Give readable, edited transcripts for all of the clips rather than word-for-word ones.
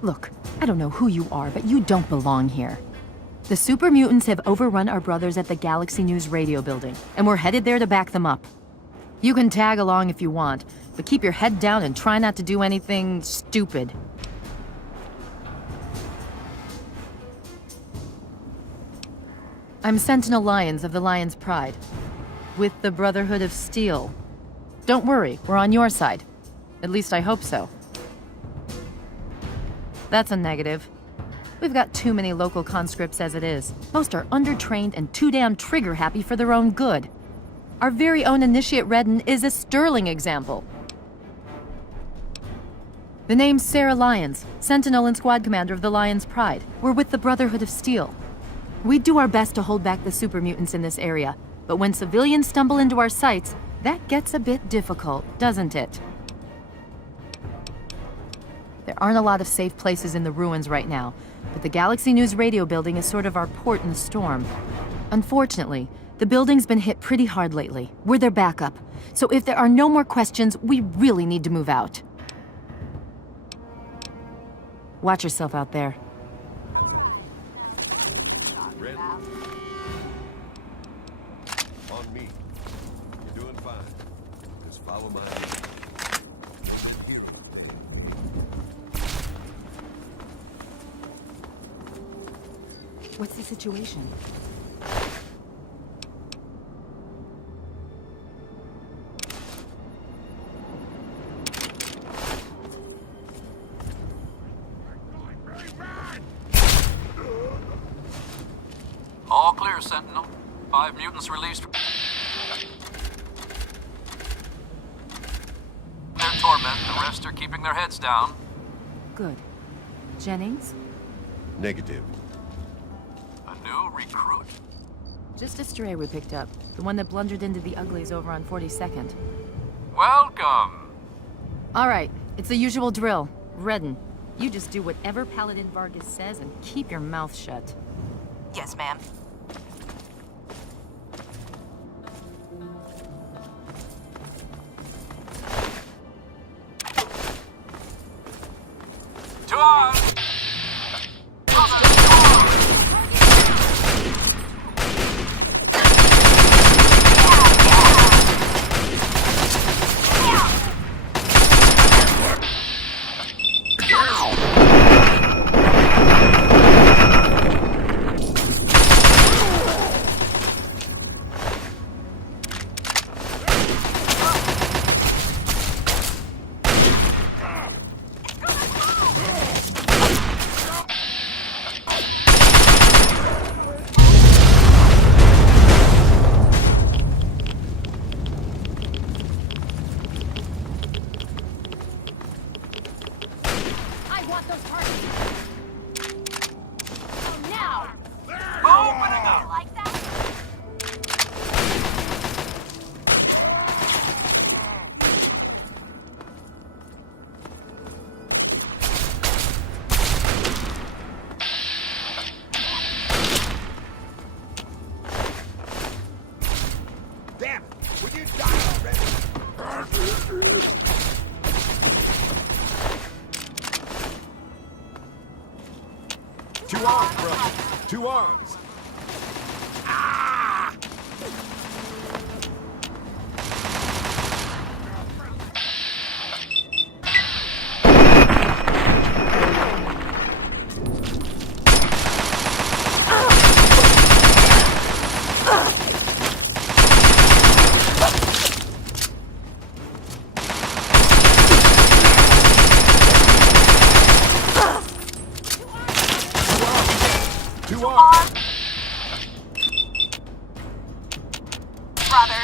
Look, I don't know who you are, but you don't belong here. The super mutants have overrun our brothers at the Galaxy News radio building, and we're headed there to back them up. You can tag along if you want, but keep your head down and try not to do anything stupid. I'm Sentinel Lyons of the Lion's Pride, with the Brotherhood of Steel. Don't worry, we're on your side. At least I hope so. That's a negative. We've got too many local conscripts as it is. Most are undertrained and too damn trigger-happy for their own good. Our very own Initiate Redden is a sterling example. The name's Sarah Lyons, Sentinel and Squad Commander of the Lion's Pride. We're with the Brotherhood of Steel. We do our best to hold back the super mutants in this area, but when civilians stumble into our sights, that gets a bit difficult, doesn't it? There aren't a lot of safe places in the ruins right now, but the Galaxy News radio building is sort of our port in the storm. Unfortunately, the building's been hit pretty hard lately. We're their backup, so if there are no more questions, we really need to move out. Watch yourself out there. On me. You're doing fine. Just follow my lead. What's the situation? All clear, Sentinel. 5 mutants released. Their torment, the rest are keeping their heads down. Good. Jennings? Negative. A new recruit? Just a stray we picked up. The one that blundered into the uglies over on 42nd. Welcome! Alright, it's the usual drill. Redden, you just do whatever Paladin Vargas says and keep your mouth shut. Yes, ma'am. To arms! Damn it! Would you die already? To arms, brother! Two arms! Two arms! Brother.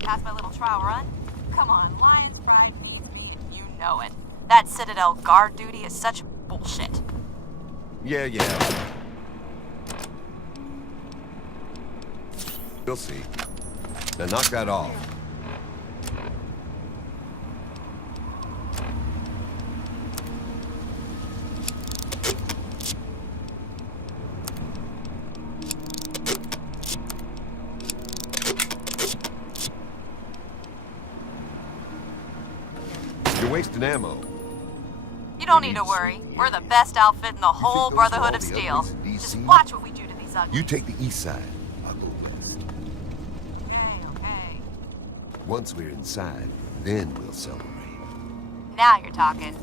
Pass my little trial run? Come on, Lion's fried beef, you know it. That Citadel guard duty is such bullshit. Yeah. You'll see. Now knock that off. You're wasting ammo. You don't need to worry. We're the best outfit in the whole those Brotherhood are of all the Steel. uglies in Just DC? watch what we do to these uglies. You take the east side. I'll go west. Okay. Once we're inside, then we'll celebrate. Now you're talking.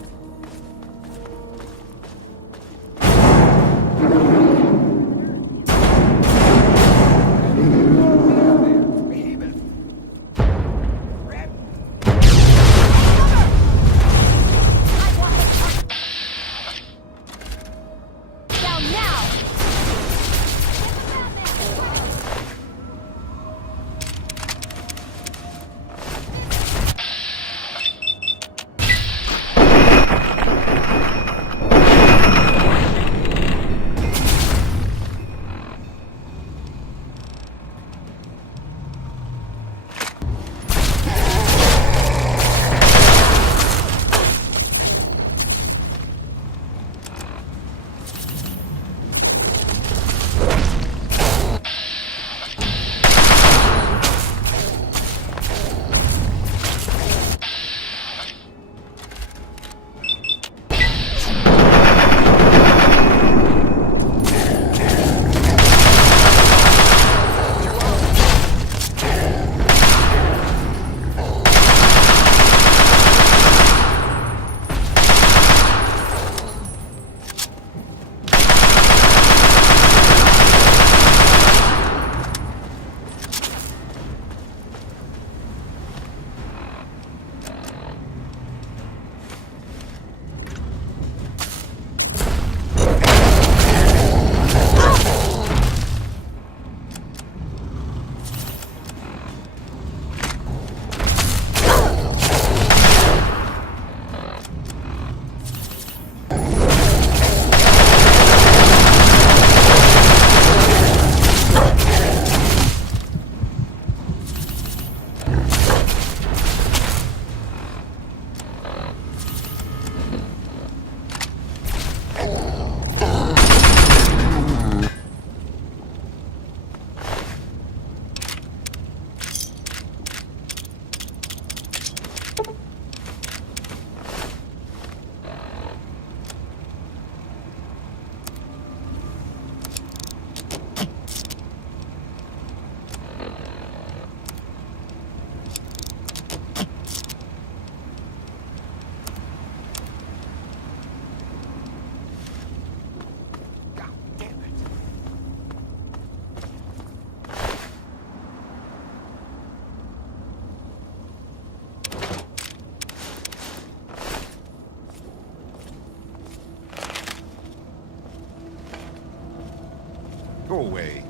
Go away.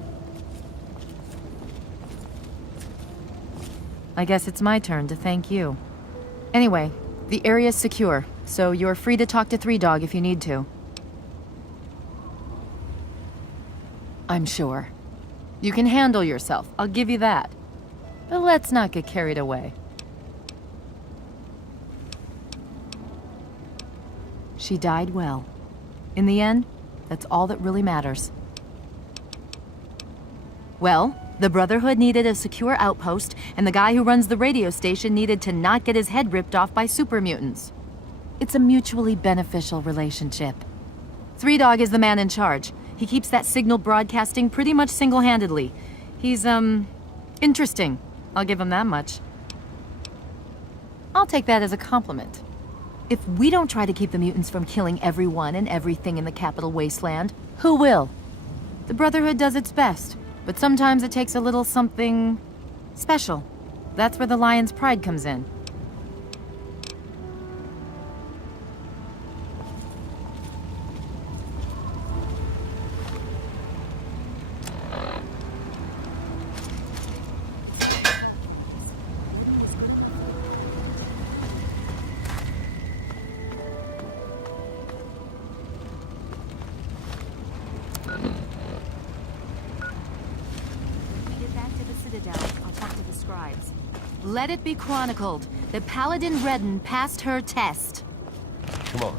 I guess it's my turn to thank you. Anyway, the area's secure, so you're free to talk to Three Dog if you need to. I'm sure. You can handle yourself, I'll give you that. But let's not get carried away. She died well. In the end, that's all that really matters. Well, the Brotherhood needed a secure outpost, and the guy who runs the radio station needed to not get his head ripped off by super mutants. It's a mutually beneficial relationship. Three Dog is the man in charge. He keeps that signal broadcasting pretty much single-handedly. He's, interesting. I'll give him that much. I'll take that as a compliment. If we don't try to keep the mutants from killing everyone and everything in the capital wasteland, who will? The Brotherhood does its best, but sometimes it takes a little something special. That's where the Lion's pride comes in. I'll talk to the scribes. Let it be chronicled that Paladin Redden passed her test. Come on.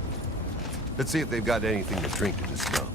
Let's see if they've got anything to drink in this scum.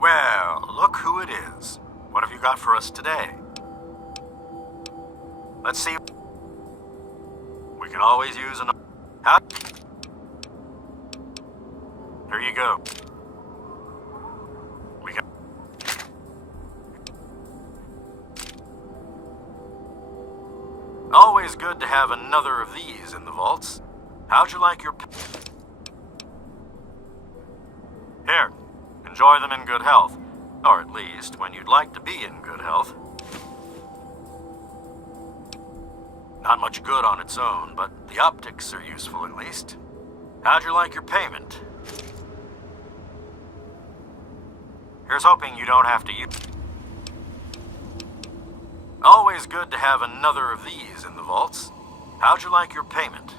Well, look who it is. What have you got for us today? Let's see. We can always use an... How? Here you go. We can... Always good to have another of these in the vaults. How'd you like your... Here. Enjoy them in good health. Or at least, when you'd like to be in good health. Not much good on its own, but the optics are useful at least. How'd you like your payment? Here's hoping you don't have to use... Always good to have another of these in the vaults. How'd you like your payment?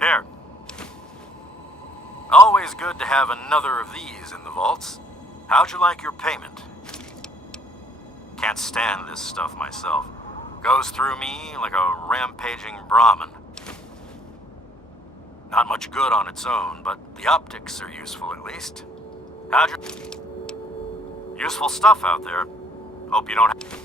Here. Always good to have another of these in the vaults. How'd you like your payment? Can't stand this stuff myself. Goes through me like a rampaging Brahmin. Not much good on its own, but the optics are useful at least. How'd you... Useful stuff out there. Hope you don't have...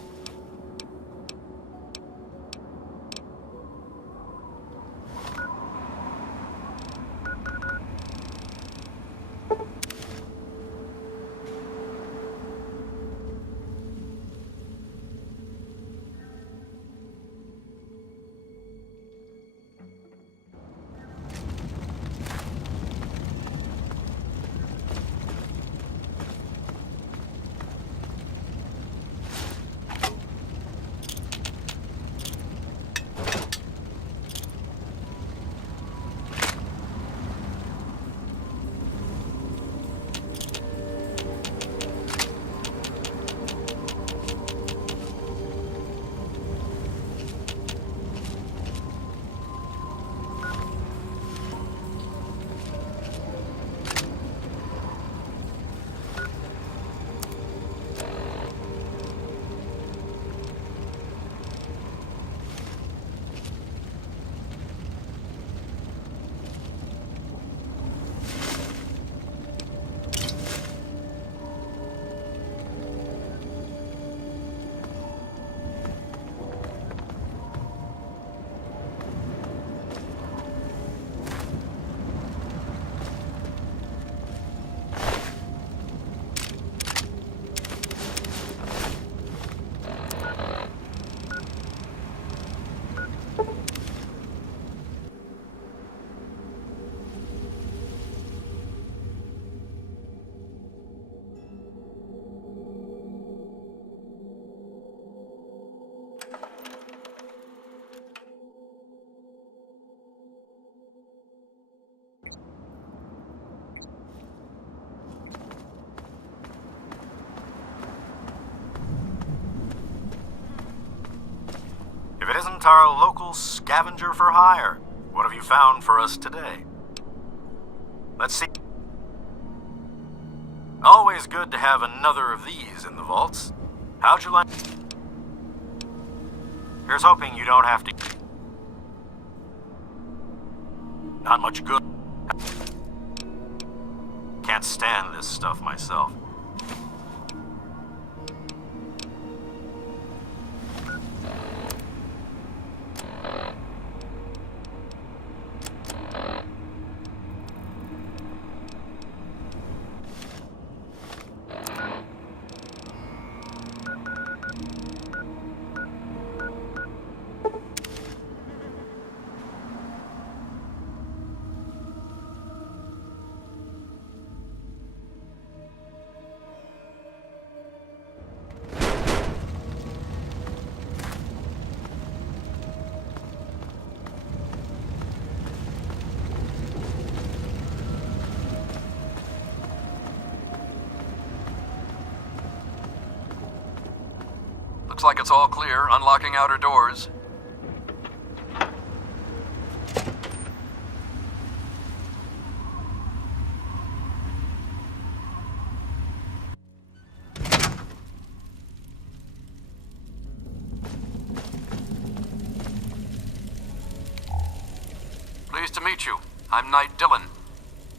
present our local scavenger for hire. What have you found for us today? Let's see. Always good to have another of these in the vaults. How'd you like? Here's hoping you don't have to. Not much good. Can't stand this stuff myself. Looks like it's all clear. Unlocking outer doors. Pleased to meet you. I'm Knight Dillon.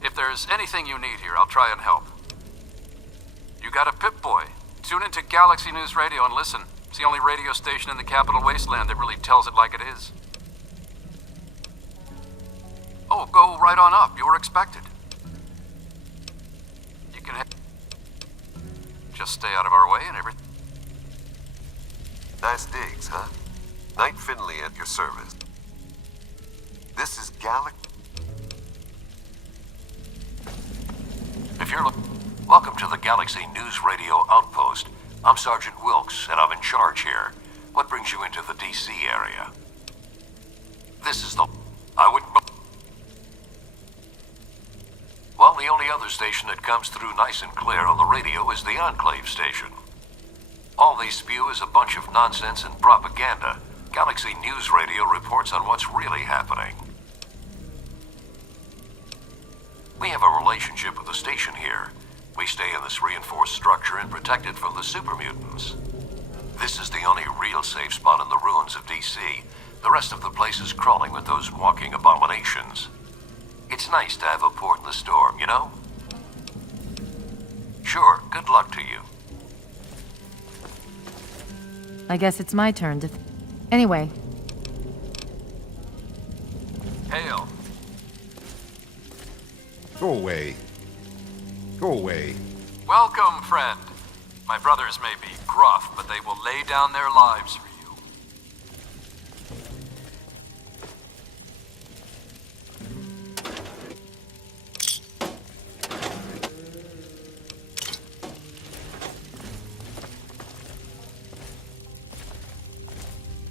If there's anything you need here, I'll try and help. You got a Pip-Boy? Tune into Galaxy News Radio and listen. It's the only radio station in the Capital Wasteland that really tells it like it is. Oh, go right on up. You were expected. You can just stay out of our way and everything. Nice digs, huh? Knight Finley at your service. This is If you're welcome to the Galaxy News Radio Outpost. I'm Sergeant Wilkes, and I'm in charge here. What brings you into the DC area? This is the... Well, the only other station that comes through nice and clear on the radio is the Enclave station. All they spew is a bunch of nonsense and propaganda. Galaxy News Radio reports on what's really happening. We have a relationship with the station here. We stay in this reinforced structure and protect it from the super mutants. This is the only real safe spot in the ruins of DC. The rest of the place is crawling with those walking abominations. It's nice to have a port in the storm, you know? Sure, good luck to you. I guess it's my turn to... Anyway. Hail. Go away. Go away. Welcome, friend. My brothers may be gruff, but they will lay down their lives for you.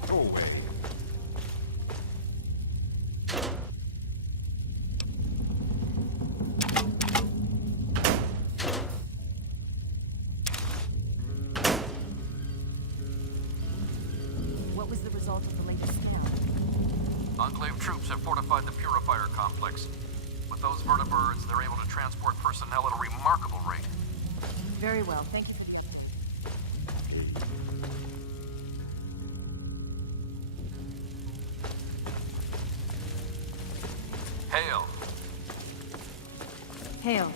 Go away. What was the result of the latest scan? Enclave troops have fortified the Purifier complex. With those vertibirds, they're able to transport personnel at a remarkable rate. Very well, thank you for... Hail. Hail.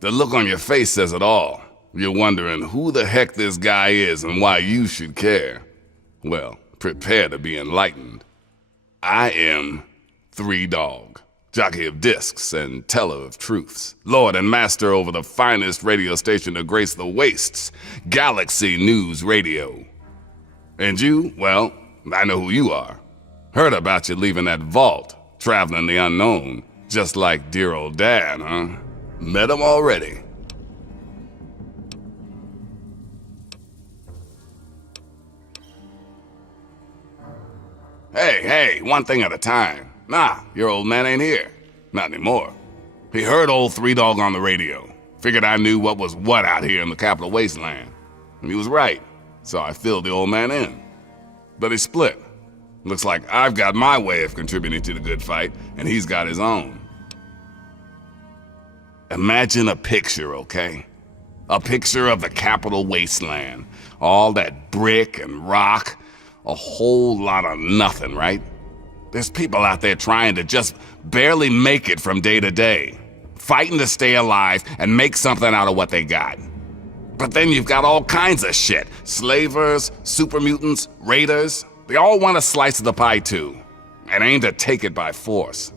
The look on your face says it all. You're wondering who the heck this guy is and why you should care. Well, prepare to be enlightened. I am 3 Dog, jockey of discs and teller of truths, lord and master over the finest radio station to grace the wastes, Galaxy News Radio. And you, well, I know who you are. Heard about you leaving that vault, traveling the unknown, just like dear old Dad, huh? Met him already. Hey, one thing at a time. Nah, your old man ain't here. Not anymore. He heard old Three Dog on the radio. Figured I knew what was what out here in the capital wasteland. And he was right, so I filled the old man in. But he split. Looks like I've got my way of contributing to the good fight, and he's got his own. Imagine a picture, okay? A picture of the capital wasteland. All that brick and rock. A whole lot of nothing, right? There's people out there trying to just barely make it from day to day. Fighting to stay alive and make something out of what they got. But then you've got all kinds of shit. Slavers, super mutants, raiders. They all want a slice of the pie too, and aim to take it by force.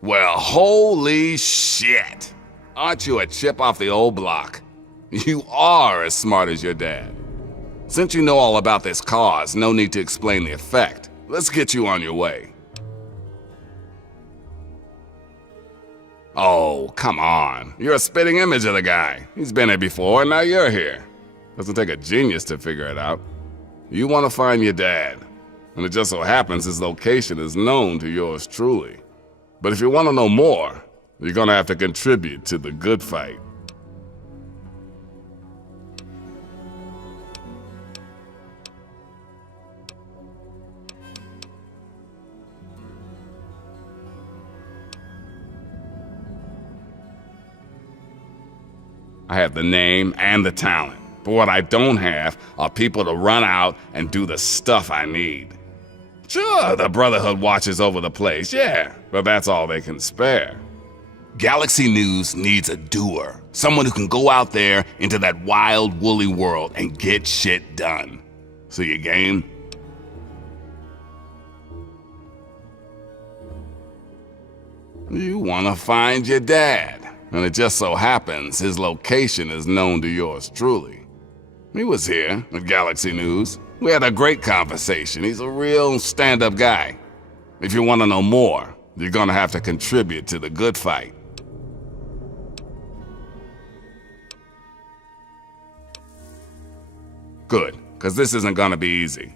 Well, holy shit. Aren't you a chip off the old block? You are as smart as your dad. Since you know all about this cause, no need to explain the effect. Let's get you on your way. Oh, come on. You're a spitting image of the guy. He's been here before, and now you're here. Doesn't take a genius to figure it out. You want to find your dad, and it just so happens his location is known to yours truly. But if you want to know more, you're gonna have to contribute to the good fight. I have the name and the talent, but what I don't have are people to run out and do the stuff I need. Sure, the Brotherhood watches over the place, yeah, but that's all they can spare. Galaxy News needs a doer, someone who can go out there into that wild, woolly world and get shit done. So you game? You want to find your dad. And it just so happens his location is known to yours truly. He was here at Galaxy News. We had a great conversation. He's a real stand-up guy. If you want to know more, you're gonna have to contribute to the good fight. Good, because this isn't gonna be easy.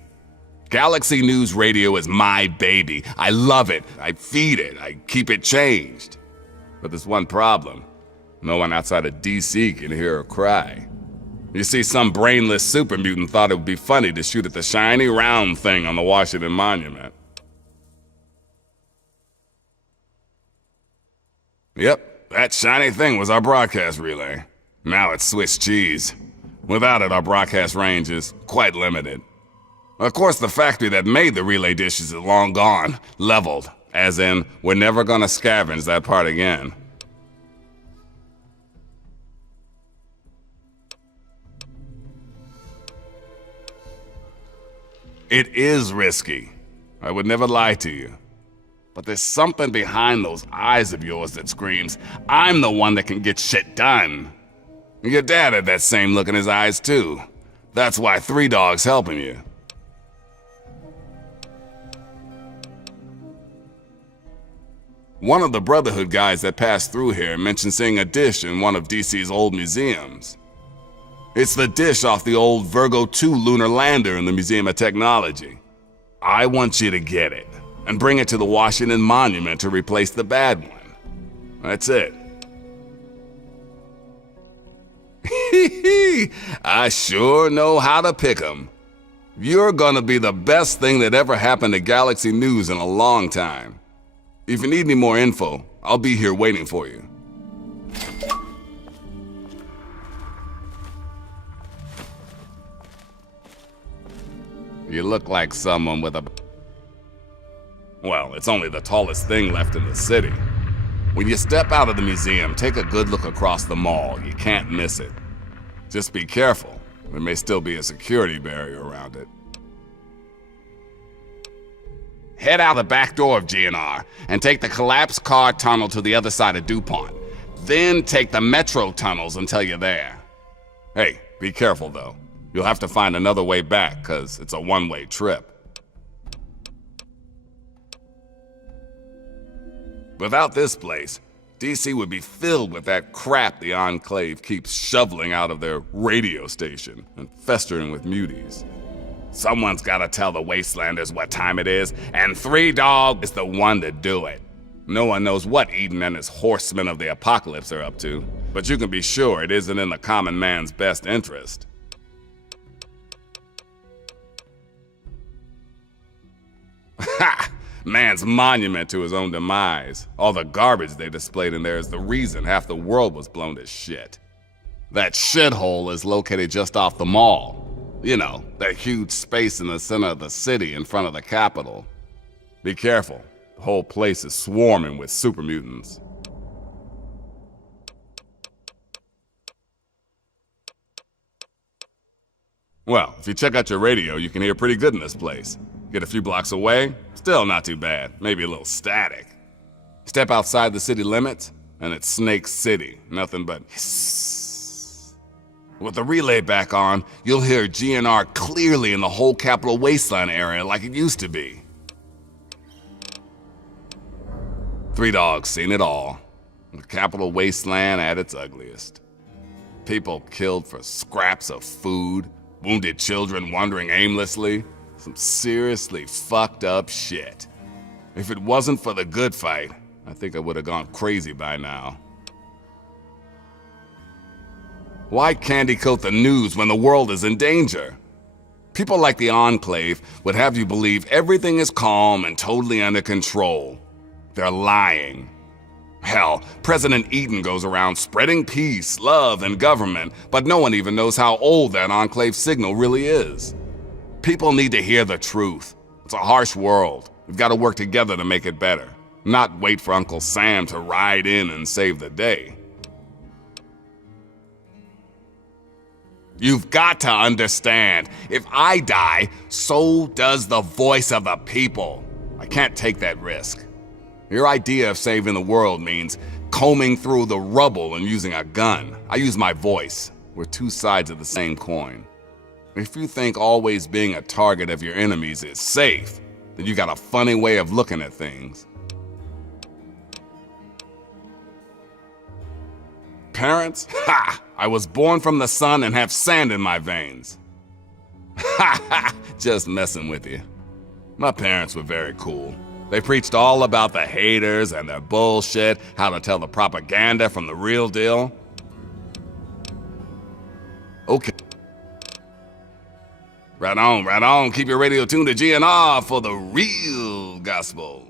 Galaxy News Radio is my baby. I love it. I feed it. I keep it changed. But there's one problem. No one outside of DC can hear her cry. You see, some brainless super mutant thought it would be funny to shoot at the shiny round thing on the Washington Monument. Yep, that shiny thing was our broadcast relay. Now it's Swiss cheese. Without it, our broadcast range is quite limited. Of course, the factory that made the relay dishes is long gone, leveled. As in, we're never gonna scavenge that part again. It is risky. I would never lie to you. But there's something behind those eyes of yours that screams, I'm the one that can get shit done. Your dad had that same look in his eyes too. That's why Three Dog's helping you. One of the Brotherhood guys that passed through here mentioned seeing a dish in one of DC's old museums. It's the dish off the old Virgo 2 lunar lander in the Museum of Technology. I want you to get it and bring it to the Washington Monument to replace the bad one. That's it. I sure know how to pick 'em. You're gonna be the best thing that ever happened to Galaxy News in a long time. If you need any more info, I'll be here waiting for you. You look like someone with a... Well, it's only the tallest thing left in the city. When you step out of the museum, take a good look across the mall. You can't miss it. Just be careful. There may still be a security barrier around it. Head out the back door of GNR and take the collapsed car tunnel to the other side of DuPont. Then take the metro tunnels until you're there. Hey, be careful though. You'll have to find another way back, 'cause it's a one-way trip. Without this place, DC would be filled with that crap the Enclave keeps shoveling out of their radio station and festering with muties. Someone's gotta tell the Wastelanders what time it is, and Three Dog is the one to do it. No one knows what Eden and his horsemen of the apocalypse are up to, but you can be sure it isn't in the common man's best interest. Ha! Man's monument to his own demise. All the garbage they displayed in there is the reason half the world was blown to shit. That shithole is located just off the mall. You know, that huge space in the center of the city in front of the Capitol. Be careful. The whole place is swarming with super mutants. Well, if you check out your radio, you can hear pretty good in this place. Get a few blocks away, still not too bad, maybe a little static. Step outside the city limits, and it's Snake City, nothing but hiss. With the relay back on, you'll hear GNR clearly in the whole Capital Wasteland area like it used to be. Three Dogs seen it all. The Capital Wasteland at its ugliest. People killed for scraps of food, wounded children wandering aimlessly. Some seriously fucked up shit. If it wasn't for the good fight, I think I would have gone crazy by now. Why candy coat the news when the world is in danger? People like the Enclave would have you believe everything is calm and totally under control. They're lying. Hell, President Eden goes around spreading peace, love, and government, but no one even knows how old that Enclave signal really is. People need to hear the truth. It's a harsh world. We've got to work together to make it better, not wait for Uncle Sam to ride in and save the day. You've got to understand, if I die, so does the voice of the people. I can't take that risk. Your idea of saving the world means combing through the rubble and using a gun. I use my voice. We're two sides of the same coin. If you think always being a target of your enemies is safe, then you got a funny way of looking at things. Parents? Ha! I was born from the sun and have sand in my veins. Ha ha! Just messing with you. My parents were very cool. They preached all about the haters and their bullshit, how to tell the propaganda from the real deal. Okay. Right on, right on. Keep your radio tuned to GNR for the real gospel.